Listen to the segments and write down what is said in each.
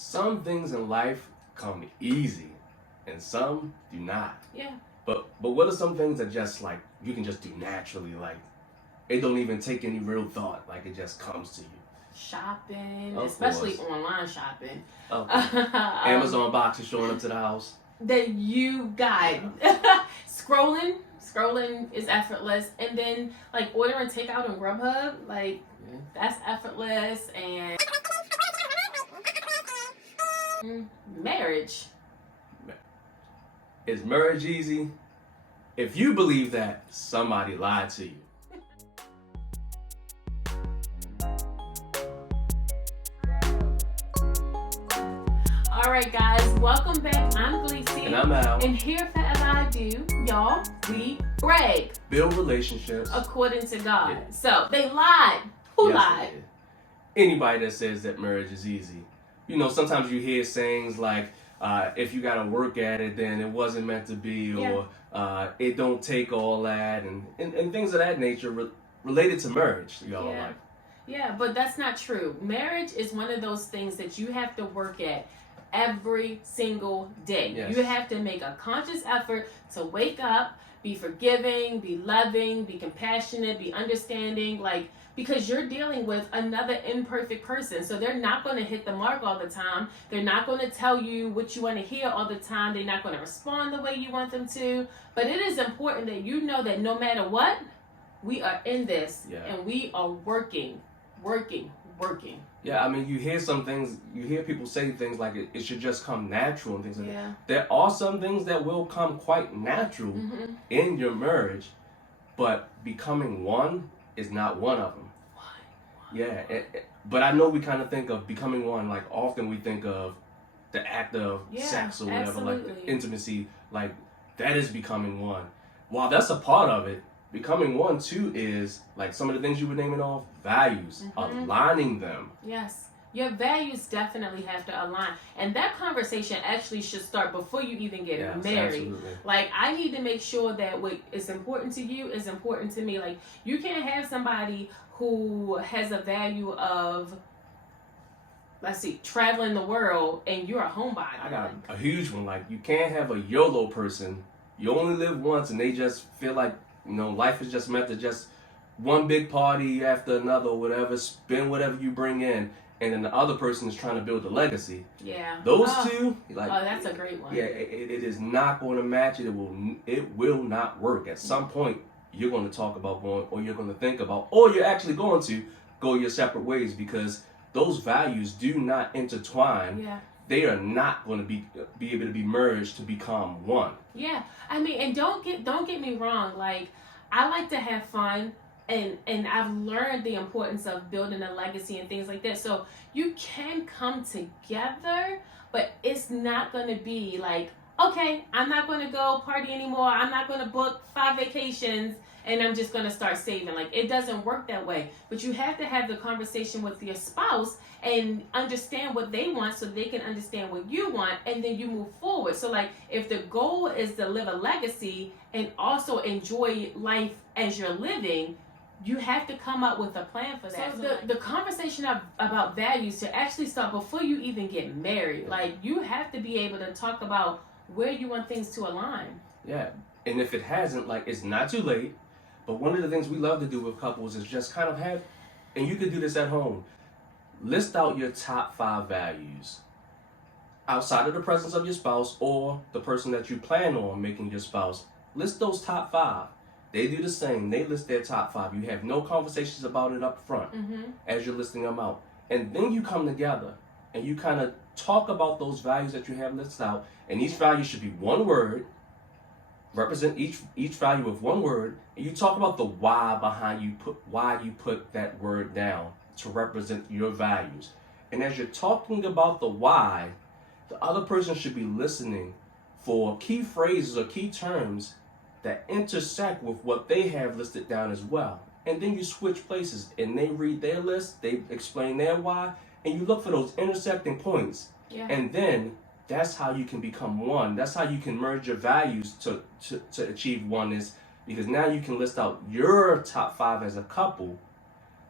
some things in life come easy and some do not. Yeah. But what are some things that just like you can just do naturally, like it don't even take any real thought, like it just comes to you? Shopping, Of especially course. online shopping. Amazon boxes showing up to the house. That you got. Scrolling is effortless, and then like ordering takeout and Grubhub, like that's effortless. And marriage. Is marriage easy? If you believe that, somebody lied to you. All right, guys, welcome back. I'm Gleacy. And I'm Al. And here, forever I do, y'all, we brag. Build relationships According to God. Yeah. So, they lied. Who Yes, lied? it is. Anybody that says that marriage is easy. You know, sometimes you hear sayings like, if you got to work at it, then it wasn't meant to be, or it don't take all that, and things of that nature related to marriage. Y'all Yeah. like. Yeah, but that's not true. Marriage is one of those things that you have to work at every single day. Yes. You have to make a conscious effort to wake up, be forgiving, be loving, be compassionate, be understanding, like, because you're dealing with another imperfect person. So they're not going to hit the mark all the time. They're not going to tell you what you want to hear all the time. They're not going to respond the way you want them to. But it is important that you know that no matter what, we are in this and we are working. Yeah, I mean, you hear some things, you hear people say things like it should just come natural and things like that. There are some things that will come quite natural in your marriage, but becoming one is not one of them. Yeah, but I know we kind of think of becoming one, like often we think of the act of sex or whatever, like the intimacy, like that is becoming one. While that's a part of it, becoming one too is like some of the things you were naming off, values, aligning them. Yes. Your values definitely have to align. And that conversation actually should start before you even get married. Absolutely. Like, I need to make sure that what is important to you is important to me. Like, you can't have somebody who has a value of, let's see, traveling the world and you're a homebody. I got a huge one. Like, you can't have a YOLO person. You only live once and they just feel like, you know, life is just meant to just one big party after another or whatever, spend whatever you bring in, and then the other person is trying to build a legacy. Yeah. Those two, like, oh, that's a great one. Yeah, it is not going to match it. It will not work. At some point, you're going to talk about going, or you're going to think about, or you're actually going to go your separate ways because those values do not intertwine. Yeah. They are not going to be able to be merged to become one. Yeah, I mean, and don't get me wrong. Like, I like to have fun, and I've learned the importance of building a legacy and things like that. So you can come together, but it's not going to be like, okay, I'm not going to go party anymore. I'm not going to book 5 vacations. And I'm just going to start saving. Like, it doesn't work that way. But you have to have the conversation with your spouse and understand what they want so they can understand what you want. And then you move forward. So, like, if the goal is to live a legacy and also enjoy life as you're living, you have to come up with a plan for that. So the conversation about values to actually start before you even get married. Like, you have to be able to talk about where you want things to align. Yeah. And if it hasn't, like, it's not too late. But one of the things we love to do with couples is just kind of have, and you can do this at home, list out your top 5 values outside of the presence of your spouse or the person that you plan on making your spouse. List those top 5. They do the same. They list their top 5. You have no conversations about it up front as you're listing them out. And then you come together and you kind of talk about those values that you have listed out. And each value should be one word. Represent each value with one word, and you talk about the why behind why you put that word down to represent your values. And as you're talking about the why, the other person should be listening for key phrases or key terms that intersect with what they have listed down as well. And then you switch places and they read their list, they explain their why, and you look for those intersecting points. Yeah. And then that's how you can become one. That's how you can merge your values to achieve oneness, because now you can list out your top 5 as a couple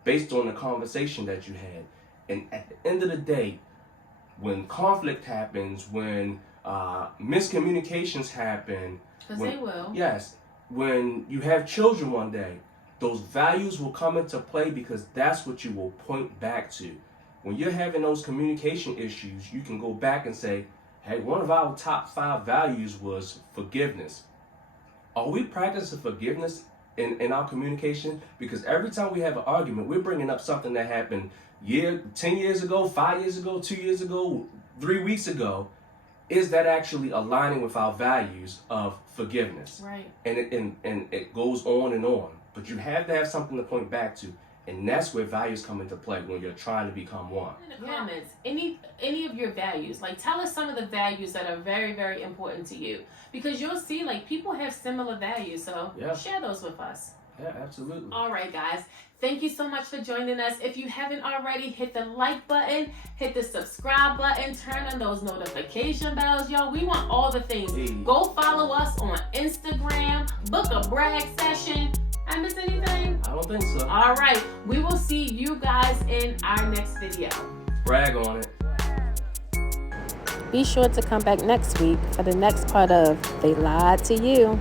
based on the conversation that you had. And at the end of the day, when conflict happens, when miscommunications happen. Because they will. Yes. When you have children one day, those values will come into play because that's what you will point back to. When you're having those communication issues, you can go back and say, hey, one of our top 5 values was forgiveness. Are we practicing forgiveness in our communication? Because every time we have an argument, we're bringing up something that happened 10 years ago, 5 years ago, 2 years ago, 3 weeks ago. Is that actually aligning with our values of forgiveness? Right. And it goes on and on. But you have to have something to point back to. And that's where values come into play when you're trying to become one. In the comments, any of your values, like tell us some of the values that are very, very important to you. Because you'll see, like, people have similar values. So share those with us. Yeah, absolutely. All right, guys. Thank you so much for joining us. If you haven't already, hit the like button, hit the subscribe button, turn on those notification bells, y'all. We want all the things. Hey. Go follow us on Instagram, book a brag session. I miss anything? I don't think so. All right. We will see you guys in our next video. Brag on it. Be sure to come back next week for the next part of They Lied to You.